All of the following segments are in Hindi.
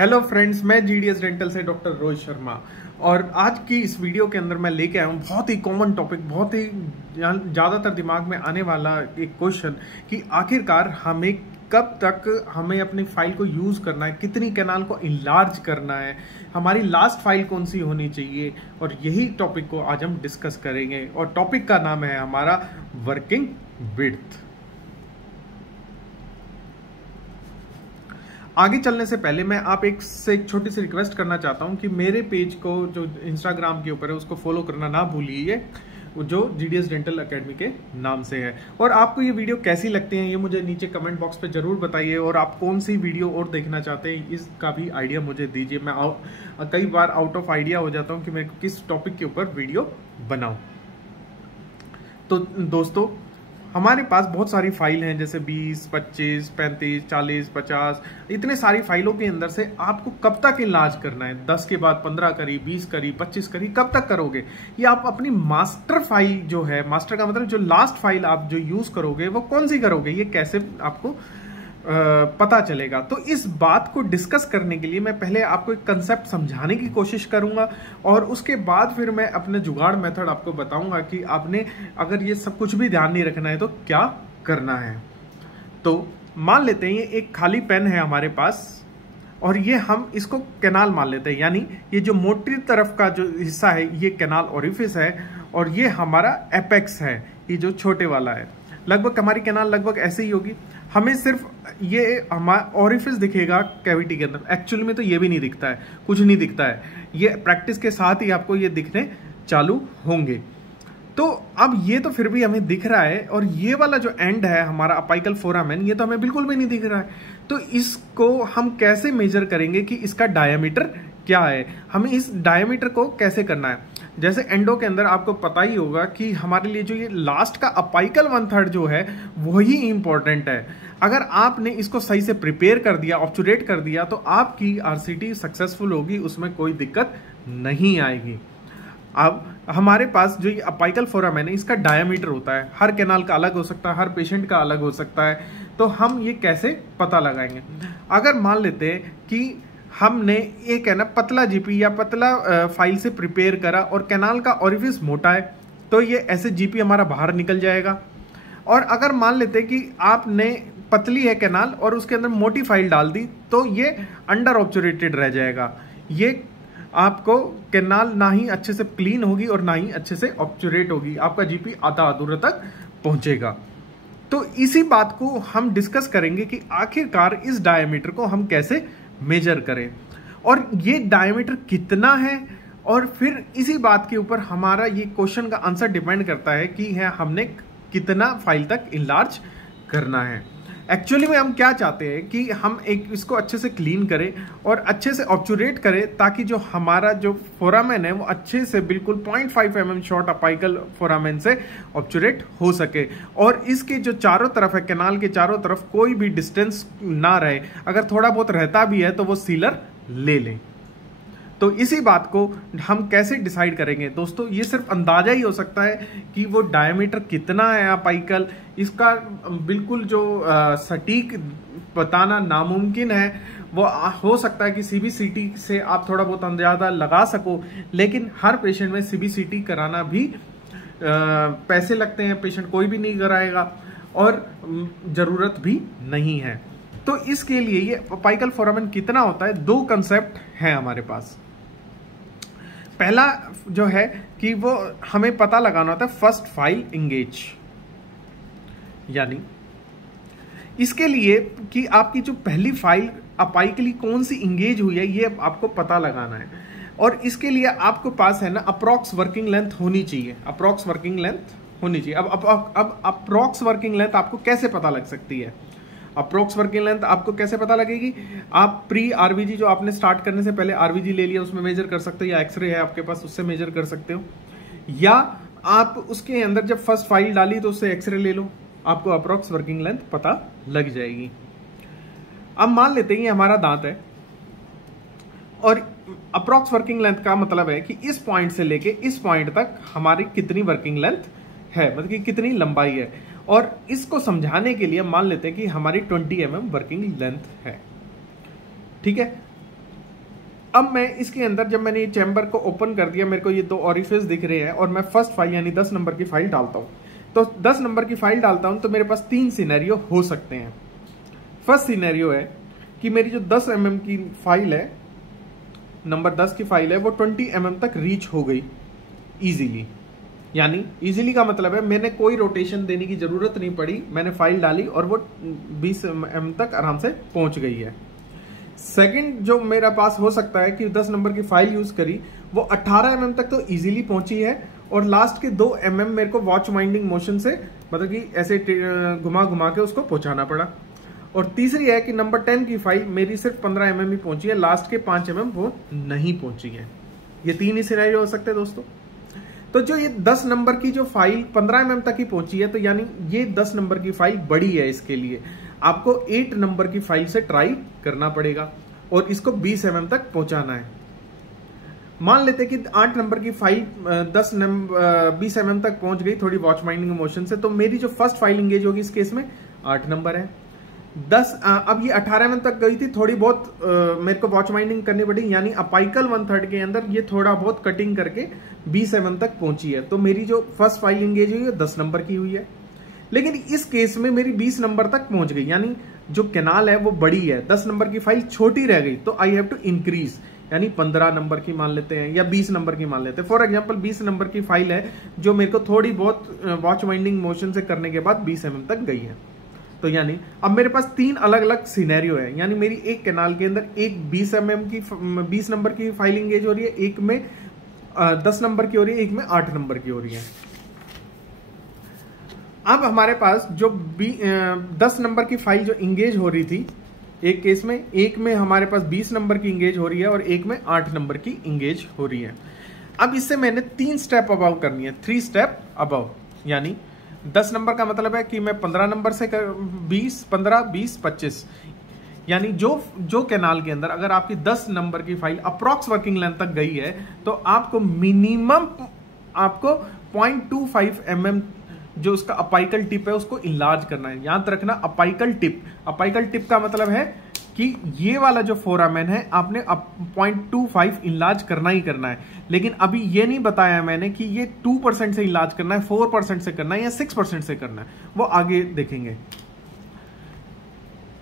हेलो फ्रेंड्स, मैं जीडीएस डेंटल से डॉक्टर रोहित शर्मा। और आज की इस वीडियो के अंदर मैं लेके आया हूँ बहुत ही कॉमन टॉपिक, बहुत ही ज़्यादातर दिमाग में आने वाला एक क्वेश्चन कि आखिरकार हमें कब तक हमें अपनी फाइल को यूज़ करना है, कितनी कैनाल को इनलार्ज करना है, हमारी लास्ट फाइल कौन सी होनी चाहिए। और यही टॉपिक को आज हम डिस्कस करेंगे और टॉपिक का नाम है हमारा वर्किंग विड्थ। आगे चलने से पहले मैं आप एक छोटी सी रिक्वेस्ट करना चाहता हूं कि मेरे पेज को जो इंस्टाग्राम के ऊपर है उसको फॉलो करना ना भूलिए, जो जीडीएस डेंटल एकेडमी के नाम से है। और आपको ये वीडियो कैसी लगती है ये मुझे नीचे कमेंट बॉक्स पे जरूर बताइए, और आप कौन सी वीडियो और देखना चाहते हैं इसका भी आइडिया मुझे दीजिए। मैं कई बार आउट ऑफ आइडिया हो जाता हूँ कि मैं किस टॉपिक के ऊपर वीडियो बनाऊँ। तो दोस्तों, हमारे पास बहुत सारी फाइल हैं, जैसे 20, 25, 35, 40, 50, इतने सारी फाइलों के अंदर से आपको कब तक इलाज करना है। 10 के बाद 15 करी, 20 करी, 25 करी, कब तक करोगे? ये आप अपनी मास्टर फाइल जो है, मास्टर का मतलब जो लास्ट फाइल आप जो यूज करोगे वो कौन सी करोगे, ये कैसे आपको पता चलेगा। तो इस बात को डिस्कस करने के लिए मैं पहले आपको एक कंसेप्ट समझाने की कोशिश करूंगा, और उसके बाद फिर मैं अपने जुगाड़ मेथड आपको बताऊंगा कि आपने अगर ये सब कुछ भी ध्यान नहीं रखना है तो क्या करना है। तो मान लेते हैं ये एक खाली पेन है हमारे पास, और ये हम इसको कैनाल मान लेते हैं, यानी ये जो मोटी तरफ का जो हिस्सा है ये कैनाल ओरिफिस है, और ये हमारा एपेक्स है, ये जो छोटे वाला है। लगभग हमारी कैनाल लगभग ऐसे ही होगी। हमें सिर्फ ये हमारा ओरिफिस दिखेगा कैविटी के अंदर, एक्चुअली में तो ये भी नहीं दिखता है, कुछ नहीं दिखता है। ये प्रैक्टिस के साथ ही आपको ये दिखने चालू होंगे। तो अब ये तो फिर भी हमें दिख रहा है, और ये वाला जो एंड है हमारा अपाइकल फोरामेन, ये तो हमें बिल्कुल भी नहीं दिख रहा है। तो इसको हम कैसे मेजर करेंगे कि इसका डायमीटर क्या है, हमें इस डायमीटर को कैसे करना है। जैसे एंडो के अंदर आपको पता ही होगा कि हमारे लिए जो ये लास्ट का अपाइकल 1/3 जो है वही इंपॉर्टेंट है। अगर आपने इसको सही से प्रिपेयर कर दिया, ऑब्चुरेट कर दिया, तो आपकी आरसीटी सक्सेसफुल होगी, उसमें कोई दिक्कत नहीं आएगी। अब हमारे पास जो ये अपाइकल फोरामेन है इसका डायमीटर होता है, हर कैनाल का अलग हो सकता है, हर पेशेंट का अलग हो सकता है। तो हम ये कैसे पता लगाएंगे? अगर मान लेते हैं कि हमने एक है ना पतला जीपी या पतला फाइल से प्रिपेयर करा और कैनाल का ओरिफिस मोटा है, तो ये ऐसे जीपी हमारा बाहर निकल जाएगा। और अगर मान लेते कि आपने पतली है कैनाल और उसके अंदर मोटी फाइल डाल दी, तो ये अंडर ऑब्चुरेटेड रह जाएगा। ये आपको कैनाल ना ही अच्छे से क्लीन होगी और ना ही अच्छे से ऑब्चुरेट होगी, आपका जीपी आधा अधूरा तक पहुंचेगा। तो इसी बात को हम डिस्कस करेंगे कि आखिरकार इस डायमीटर को हम कैसे मेजर करें, और ये डायमीटर कितना है। और फिर इसी बात के ऊपर हमारा ये क्वेश्चन का आंसर डिपेंड करता है कि हमने कितना फाइल तक इनलार्ज करना है। एक्चुअली में हम क्या चाहते हैं कि हम इसको अच्छे से क्लीन करें और अच्छे से ऑब्चुरेट करें, ताकि जो हमारा जो फोरामेन है वो अच्छे से बिल्कुल 0.5 mm शॉर्ट अपाइकल फोरामेन से ऑब्चुरेट हो सके, और इसके जो चारों तरफ है, कैनाल के चारों तरफ कोई भी डिस्टेंस ना रहे। अगर थोड़ा बहुत रहता भी है तो वो सीलर ले लें। तो इसी बात को हम कैसे डिसाइड करेंगे दोस्तों? ये सिर्फ अंदाजा ही हो सकता है कि वो डायमीटर कितना है अपाइकल, इसका बिल्कुल जो सटीक बताना नामुमकिन है। वो हो सकता है कि सीबीसीटी से आप थोड़ा बहुत अंदाजा लगा सको, लेकिन हर पेशेंट में सीबीसीटी कराना भी पैसे लगते हैं, पेशेंट कोई भी नहीं कराएगा और ज़रूरत भी नहीं है। तो इसके लिए ये अपाइकल फोरामेन कितना होता है, दो कंसेप्ट हैं हमारे पास। पहला जो है कि वो हमें पता लगाना होता है फर्स्ट फाइल इंगेज, यानी इसके लिए कि आपकी जो पहली फाइल अपाइकली कौन सी इंगेज हुई है ये आपको पता लगाना है। और इसके लिए आपके पास है ना अप्रॉक्स वर्किंग लेंथ होनी चाहिए, अप्रॉक्स वर्किंग लेंथ होनी चाहिए। अब अप्रॉक्स वर्किंग लेंथ आपको कैसे पता लग सकती है? अप्रोक्स वर्किंग लेंथ आपको कैसे पता लगेगी? आप प्री आरवीजी जो आपने स्टार्ट करने से पहले आरवीजी ले लिया उसमें मेजर कर सकते हो, या एक्सरे है आपके पास उससे मेजर कर सकते हो, या आप उसके अंदर जब फर्स्ट फाइल डाली तो उससे एक्सरे ले लो, आपको अप्रोक्स वर्किंग लेंथ पता लग जाएगी। अब मान लेते हैं ये हमारा दांत है, और अप्रोक्स वर्किंग लेंथ का मतलब है कि इस पॉइंट से लेके इस पॉइंट तक हमारी कितनी वर्किंग लेंथ है, मतलब कि कितनी लंबाई है। और इसको समझाने के लिए मान लेते हैं कि हमारी 20 mm वर्किंग लेंथ है, ठीक है। अब मैं इसके अंदर जब मैंने ये चैम्बर को ओपन कर दिया, मेरे को ये 2 ऑरिफिस दिख रहे हैं और मैं फर्स्ट फाइल यानी 10 नंबर की फाइल डालता हूँ। तो 10 नंबर की फाइल डालता हूँ तो मेरे पास 3 सिनेरियो हो सकते हैं। फर्स्ट सिनेरियो है कि मेरी जो 10 mm की फाइल है, नंबर 10 की फाइल है, वो 20 mm तक रीच हो गई इजीली। यानी इजीली का मतलब है मैंने कोई रोटेशन देने की जरूरत नहीं पड़ी, मैंने फाइल डाली और वो 20 mm तक आराम से पहुंच गई है। सेकंड जो मेरा पास हो सकता है कि 10 नंबर की फाइल यूज करी, वो 18 mm तक तो इजीली पहुंची है और लास्ट के 2 mm मेरे को वॉच वाइंडिंग मोशन से मतलब कि ऐसे घुमा घुमा के उसको पहुंचाना पड़ा। और तीसरी है कि नंबर 10 की फाइल मेरी सिर्फ 15 mm ही पहुंची है, लास्ट के 5 mm वो नहीं पहुंची है। ये 3 ही सिनेरियो हो सकते हैं दोस्तों। तो जो ये 10 नंबर की जो फाइल 15 mm तक ही पहुंची है, तो यानी ये 10 नंबर की फाइल बड़ी है, इसके लिए आपको 8 नंबर की फाइल से ट्राई करना पड़ेगा और इसको 20 mm तक पहुंचाना है। मान लेते कि 8 नंबर की फाइल 20 mm तक पहुंच गई थोड़ी वॉच माइंडिंग मोशन से, तो मेरी जो फर्स्ट फाइल इंगेज होगी इस केस में 8 नंबर है। 10 अब ये 18 mm तक गई थी, थोड़ी बहुत मेरे को वॉच माइंडिंग करनी पड़ी, यानी अपाइकल 1/3 के अंदर ये थोड़ा बहुत कटिंग करके 20 mm तक पहुंची है। तो मेरी जो फर्स्ट फाइल इंगेज हुई है 10 नंबर की हुई है। लेकिन इस केस में मेरी 20 नंबर तक पहुंच गई, यानी जो कैनाल है वो बड़ी है, 10 नंबर की फाइल छोटी रह गई, तो आई हैव टू इंक्रीज, यानी 15 नंबर की मान लेते हैं या 20 नंबर की मान लेते हैं। फॉर एग्जांपल 20 नंबर की फाइल है जो मेरे को थोड़ी बहुत वॉच वाइंडिंग मोशन से करने के बाद 20 mm तक गई है। तो यानी अब मेरे पास 3 अलग अलग सिनेरियो है, यानी मेरी एक कैनाल के अंदर एक 20 नंबर की फाइल इंगेज हो रही है, एक में 10 नंबर की हो रही है, एक में 8 नंबर की हो रही है। अब हमारे पास जो 10 नंबर की फाइल जो इंगेज हो रही थी एक केस में, एक में हमारे पास 20 नंबर की इंगेज हो रही है और एक में 8 नंबर की इंगेज हो रही है। अब इससे मैंने 3 स्टेप अबव करनी है, 3 स्टेप अबव, यानी 10 नंबर का मतलब है कि मैं 15 नंबर से 20, 15, 20, 25, यानी जो कैनाल के अंदर अगर आपकी 10 नंबर की फाइल अप्रॉक्स वर्किंग लेंथ तक गई है, तो आपको मिनिमम आपको 0.25 mm जो उसका अपाइकल टिप है उसको इनलार्ज करना है। याद रखना अपाइकल टिप का मतलब है कि ये वाला जो फोरामेन है आपने 0.25 इनलार्ज करना ही करना है। लेकिन अभी ये नहीं बताया मैंने कि ये 2% से इनलार्ज करना है, 4% से करना है या 6% से करना है, वो आगे देखेंगे।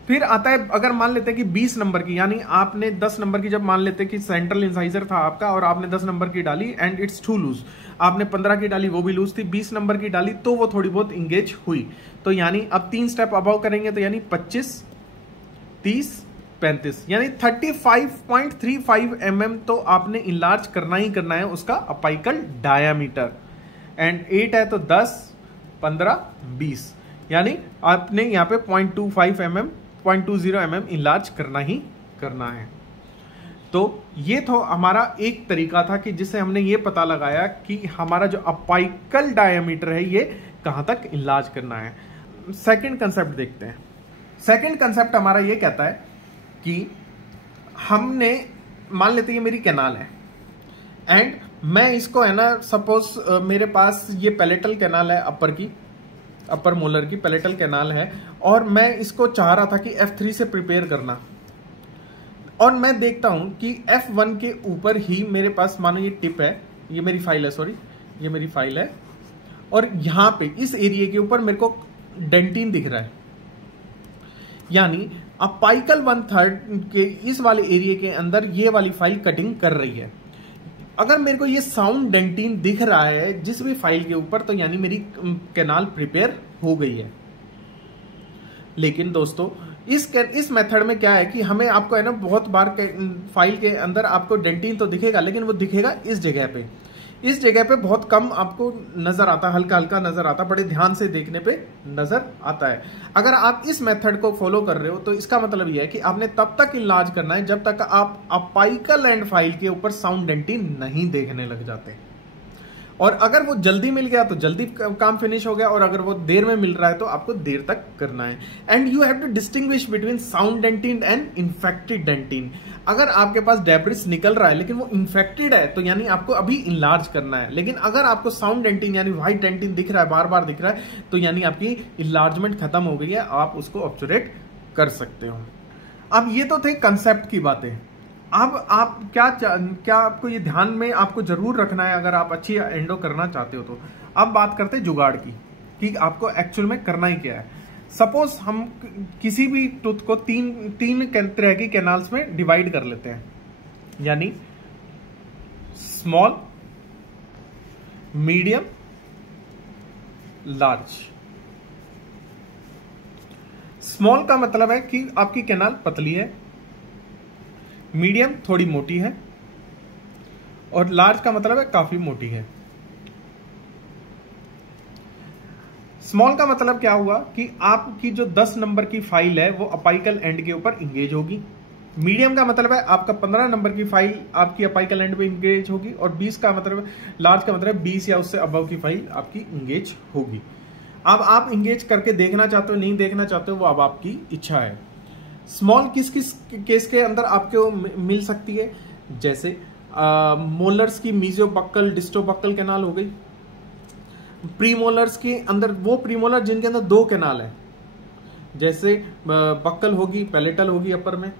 फिर आता है अगर मान लेते हैं कि 20 नंबर की, यानी आपने 10 नंबर की जब मान लेते हैं कि सेंट्रल इंसाइजर था आपका और आपने 10 नंबर की डाली एंड इट्स टू लूज, आपने 15 की डाली वो भी लूज थी, 20 नंबर की डाली तो वो थोड़ी बहुत इंगेज हुई। तो यानी अब 3 स्टेप अबव करेंगे, तो यानी 25, 30, 35, यानी 35.35 mm तो आपने इनलार्ज करना ही करना है उसका अपाइकल डायामीटर। एंड 8 है तो 10, 15, 20, यानी आपने यहाँ पे 0.25 mm 0.20 mm इनलार्ज करना ही करना है। तो ये तो हमारा एक तरीका था कि जिससे हमने ये पता लगाया कि हमारा जो अपाइकल डायमीटर है ये कहां तक इनलार्ज करना है। सेकंड कंसेप्ट देखते हैं। सेकंड कंसेप्ट हमारा ये कहता है कि हमने मान लेते हैं ये मेरी कैनाल है एंड मैं इसको है ना, सपोज मेरे पास ये पैलेटल कैनाल है, अपर मोलर की पैलेटल कैनाल है और मैं इसको चाह रहा था कि F3 से प्रिपेयर करना, और मैं देखता हूं कि F1 के ऊपर ही मेरे पास मानो ये टिप है, ये मेरी फाइल है, सॉरी ये मेरी फाइल है, और यहां पे इस एरिया के ऊपर मेरे को डेंटिन दिख रहा है, यानी अपाइकल 1/3 के इस वाले एरिया के अंदर ये वाली फाइल कटिंग कर रही है। अगर मेरे को ये साउंड डेंटिन दिख रहा है जिस भी फाइल के ऊपर, तो यानी मेरी कैनाल प्रिपेयर हो गई है। लेकिन दोस्तों इस मेथड में क्या है कि हमें आपको है ना बहुत बार फाइल के अंदर आपको डेंटिन तो दिखेगा, लेकिन वो दिखेगा इस जगह पे बहुत कम आपको नजर आता, हल्का हल्का नजर आता, बड़े ध्यान से देखने पे नजर आता है। अगर आप इस मेथड को फॉलो कर रहे हो तो इसका मतलब यह है कि आपने तब तक इलाज करना है जब तक आप अपाइकल एंड फाइल के ऊपर साउंड डेंटिन नहीं देखने लग जाते, और अगर वो जल्दी मिल गया तो जल्दी काम फिनिश हो गया, और अगर वो देर में मिल रहा है तो आपको देर तक करना है। And you have to distinguish between sound dentin and infected dentin. अगर आपके पास डेब्रिस निकल रहा है लेकिन वो इन्फेक्टेड है तो यानी आपको अभी इनलार्ज करना है, लेकिन अगर आपको साउंड डेंटिन यानी व्हाइट डेंटिन दिख रहा है, बार बार दिख रहा है, तो यानी आपकी इनलार्जमेंट खत्म हो गई है, आप उसको ऑब्चुरेट कर सकते हो। अब ये तो थे कंसेप्ट की बातें। अब आप क्या आपको ये ध्यान में आपको जरूर रखना है अगर आप अच्छी एंडो करना चाहते हो तो। अब बात करते हैं जुगाड़ की कि आपको एक्चुअल में करना ही क्या है। सपोज हम किसी भी टूथ को तीन तरह की कैनाल्स में डिवाइड कर लेते हैं, यानी स्मॉल, मीडियम, लार्ज। स्मॉल का मतलब है कि आपकी कैनाल पतली है, मीडियम थोड़ी मोटी है, और लार्ज का मतलब है काफी मोटी है। स्मॉल का मतलब क्या हुआ कि आपकी जो 10 नंबर की फाइल है वो अपाइकल एंड के ऊपर इंगेज होगी। मीडियम का मतलब है आपका 15 नंबर की फाइल आपकी अपाइकल एंड पे इंगेज होगी, और 20 का मतलब, लार्ज का मतलब 20 या उससे अबव की फाइल आपकी इंगेज होगी। अब आप इंगेज करके देखना चाहते हो नहीं देखना चाहते हो वो अब आपकी इच्छा है। स्मॉल किस किस केस के अंदर आपको मिल सकती है, जैसे मोलर्स की मीजियोबक्कल डिस्टोबक्कल कैनाल हो गई। प्रीमोलर्स के अंदर वो प्रीमोलर जिनके अंदर 2 कैनाल है, जैसे बक्कल होगी, पैलेटल होगी अपर में,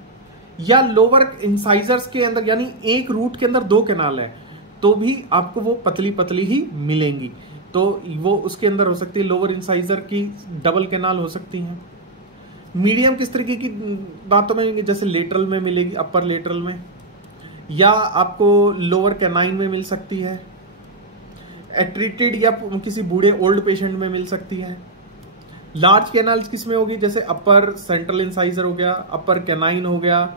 या लोअर इंसाइजर्स के अंदर यानी एक रूट के अंदर 2 कैनाल है तो भी आपको वो पतली पतली ही मिलेंगी। तो वो उसके अंदर हो सकती है लोअर इंसाइजर की डबल कैनाल हो सकती है। मीडियम किस तरीके की बातों में, जैसे लेटरल में मिलेगी, अपर लेटरल में, या आपको लोअर कैनाइन में मिल सकती है, एट्रीटेड या किसी बूढ़े ओल्ड पेशेंट में मिल सकती है। लार्ज कैनाल किस में होगी, जैसे अपर सेंट्रल इंसाइजर हो गया, अपर कैनाइन हो गया,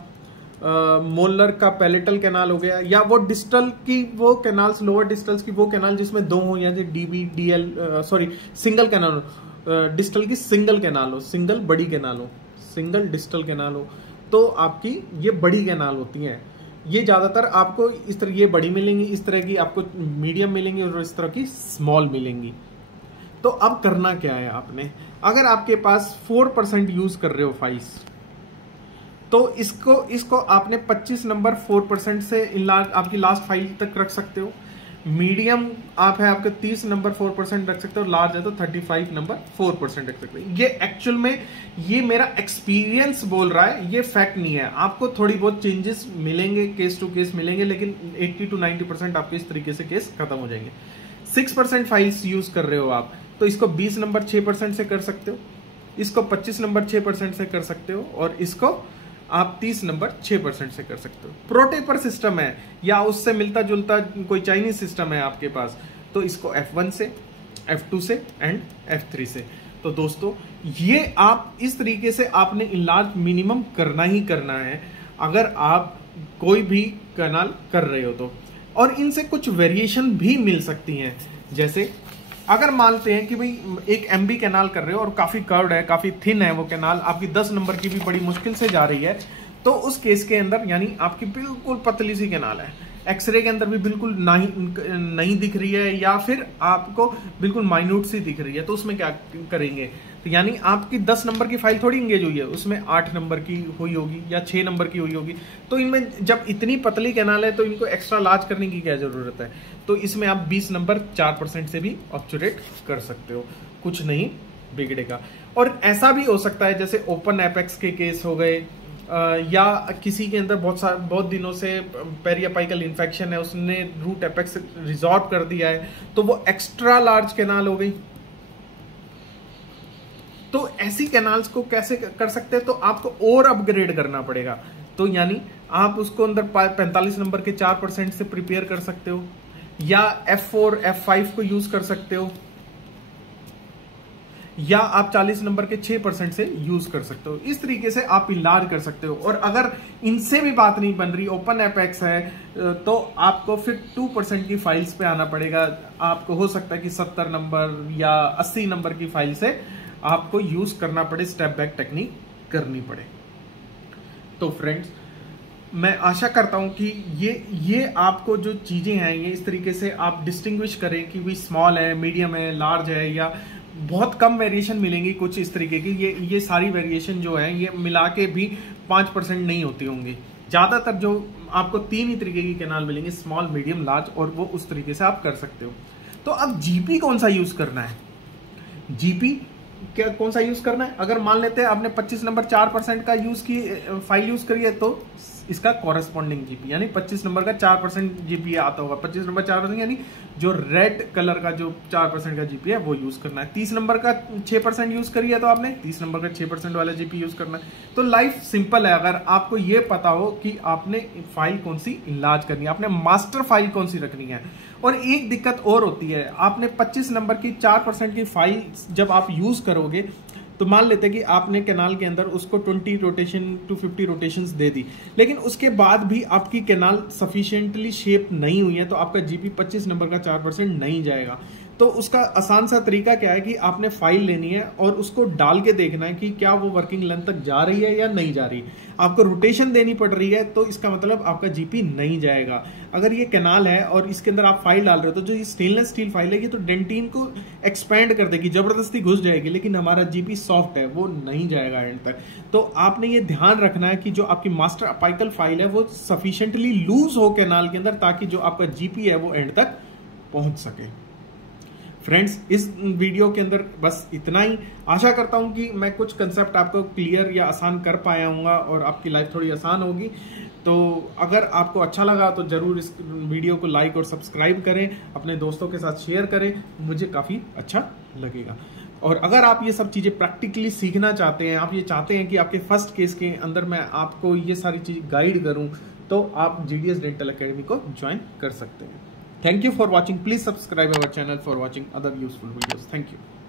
मोलर का पैलेटल कैनाल हो गया, या वो डिस्टल की वो कैनाल्स, लोअर डिस्टल्स की वो कैनाल जिसमें 2 हो, या डीबी डीएल सिंगल कैनाल हो, डिस्टल की सिंगल कैनाल हो, सिंगल बड़ी कैनाल हो, सिंगल डिस्टल कैनाल हो, तो आपकी ये बड़ी कैनाल होती हैं। ये ज्यादातर आपको इस तरह ये बड़ी मिलेंगी, इस तरह की आपको मीडियम मिलेंगी, और इस तरह की स्मॉल मिलेंगी। तो अब करना क्या है आपने, अगर आपके पास 4% यूज कर रहे हो फाइल्स, तो इसको आपने 25 नंबर 4% से आपकी लास्ट फाइल तक रख सकते हो। मीडियम आप है आपके 30 नंबर 4% रख सकते हो, लार्ज है तो 35 नंबर 4% रख सकते हो। ये एक्चुअल में ये मेरा एक्सपीरियंस बोल रहा है, ये फैक्ट नहीं है। आपको थोड़ी बहुत चेंजेस मिलेंगे, केस टू केस मिलेंगे, लेकिन 80 to 90% आपके इस तरीके से केस खत्म हो जाएंगे। 6% फाइल्स यूज कर रहे हो आप, तो इसको 20 नंबर 6% से कर सकते हो, इसको 25 नंबर 6% से कर सकते हो, और इसको आप 30 नंबर 6% से कर सकते हो। प्रोटेपर सिस्टम है या उससे मिलता जुलता कोई चाइनीज सिस्टम है आपके पास, तो इसको F1 से, F2 से एंड F3 से। तो दोस्तों ये आप इस तरीके से आपने इलाज मिनिमम करना ही करना है अगर आप कोई भी कैनाल कर रहे हो तो। और इनसे कुछ वेरिएशन भी मिल सकती हैं, जैसे अगर मानते हैं कि भाई एक MB कैनाल कर रहे हो और काफी कर्व्ड है, काफी थिन है वो कैनाल, आपकी 10 नंबर की भी बड़ी मुश्किल से जा रही है, तो उस केस के अंदर यानी आपकी बिल्कुल पतली सी कैनाल है, एक्सरे के अंदर भी बिल्कुल नहीं दिख रही है, या फिर आपको बिल्कुल माइन्यूट सी दिख रही है, तो उसमें क्या करेंगे, तो यानी आपकी 10 नंबर की फाइल थोड़ी इंगेज हुई है, उसमें 8 नंबर की हुई होगी या 6 नंबर की हुई होगी। तो इनमें जब इतनी पतली कैनाल है तो इनको एक्स्ट्रा लार्ज करने की क्या जरूरत है, तो इसमें आप 20 नंबर 4% से भी ऑब्चुरेट कर सकते हो, कुछ नहीं बिगड़ेगा। और ऐसा भी हो सकता है जैसे ओपन एपेक्स के केस हो गए, या किसी के अंदर बहुत दिनों से पेरियापाइकल इन्फेक्शन है, उसने रूट एपेक्स रिजॉर्व कर दिया है, तो वो एक्स्ट्रा लार्ज कैनाल हो गई। तो ऐसी कैनाल्स को कैसे कर सकते हैं, तो आपको और अपग्रेड करना पड़ेगा। तो यानी आप उसको अंदर 45 नंबर के 4% से प्रिपेयर कर सकते हो, या F4 F5 को यूज कर सकते हो, या आप 40 नंबर के 6% से यूज कर सकते हो। इस तरीके से आप इलाज कर सकते हो। और अगर इनसे भी बात नहीं बन रही, ओपन एपेक्स है, तो आपको फिर 2% की फाइल्स पे आना पड़ेगा। आपको हो सकता है कि 70 नंबर या 80 नंबर की फाइल से आपको यूज करना पड़े, स्टेप बैक टेक्निक करनी पड़े। तो फ्रेंड्स, मैं आशा करता हूं कि ये आपको जो चीजें हैं ये इस तरीके से आप डिस्टिंग्विश करें कि भी स्मॉल है, मीडियम है, लार्ज है, या बहुत कम वेरिएशन मिलेंगी कुछ इस तरीके की। ये सारी वेरिएशन जो है ये मिला के भी 5% नहीं होती होंगी। ज्यादातर जो आपको 3 ही तरीके की कैनाल मिलेंगे, स्मॉल, मीडियम, लार्ज, और वो उस तरीके से आप कर सकते हो। तो अब जीपी कौन सा यूज करना है? जीपी क्या कौन सा यूज करना है। अगर मान लेते हैं आपने 25 नंबर 4% का यूज की फाइल यूज करी है, तो इसका कॉरेस्पॉन्डिंग जीपी यानी 25 नंबर का 4% जीपी आता होगा। 25 नंबर 4% यानी जो रेड कलर का जो 4% का जीपी है वो यूज करना है। 30 नंबर का 6% यूज करी है तो आपने 30 नंबर का 6% वाला जीपी यूज करना है। तो लाइफ सिंपल है, अगर आपको ये पता हो कि आपने फाइल कौन सी इनलार्ज करनी है, आपने मास्टर फाइल कौन सी रखनी है। और एक दिक्कत और होती है, आपने 25 नंबर की 4% की फाइल जब आप यूज करोगे तो मान लेते हैं कि आपने कैनाल के अंदर उसको 20 रोटेशन टू 50 रोटेशंस दे दी, लेकिन उसके बाद भी आपकी कैनाल सफिशिएंटली शेप नहीं हुई है, तो आपका जीपी 25 नंबर का 4% नहीं जाएगा। तो उसका आसान सा तरीका क्या है कि आपने फाइल लेनी है और उसको डाल के देखना है कि क्या वो वर्किंग लेंथ तक जा रही है या नहीं जा रही। आपको रोटेशन देनी पड़ रही है तो इसका मतलब आपका जीपी नहीं जाएगा। अगर ये कैनाल है और इसके अंदर आप फाइल डाल रहे हो तो जो ये स्टेनलेस स्टील फाइल है ये तो डेंटिन को एक्सपेंड कर देगी, जबरदस्ती घुस जाएगी, लेकिन हमारा जीपी सॉफ्ट है, वो नहीं जाएगा एंड तक। तो आपने ये ध्यान रखना है कि जो आपकी मास्टर अपाइकल फाइल है वो सफिशिएंटली लूज हो कैनाल के अंदर, ताकि जो आपका जीपी है वो एंड तक पहुंच सके। फ्रेंड्स, इस वीडियो के अंदर बस इतना ही। आशा करता हूं कि मैं कुछ कंसेप्ट आपको क्लियर या आसान कर पाया हूँगा और आपकी लाइफ थोड़ी आसान होगी। तो अगर आपको अच्छा लगा तो जरूर इस वीडियो को लाइक और सब्सक्राइब करें, अपने दोस्तों के साथ शेयर करें, मुझे काफ़ी अच्छा लगेगा। और अगर आप ये सब चीज़ें प्रैक्टिकली सीखना चाहते हैं, आप ये चाहते हैं कि आपके फर्स्ट केस के अंदर मैं आपको ये सारी चीज़ गाइड करूँ, तो आप GDS डेंटल अकेडमी को ज्वाइन कर सकते हैं। Thank you for watching. Please subscribe our channel for watching other useful videos. Thank you.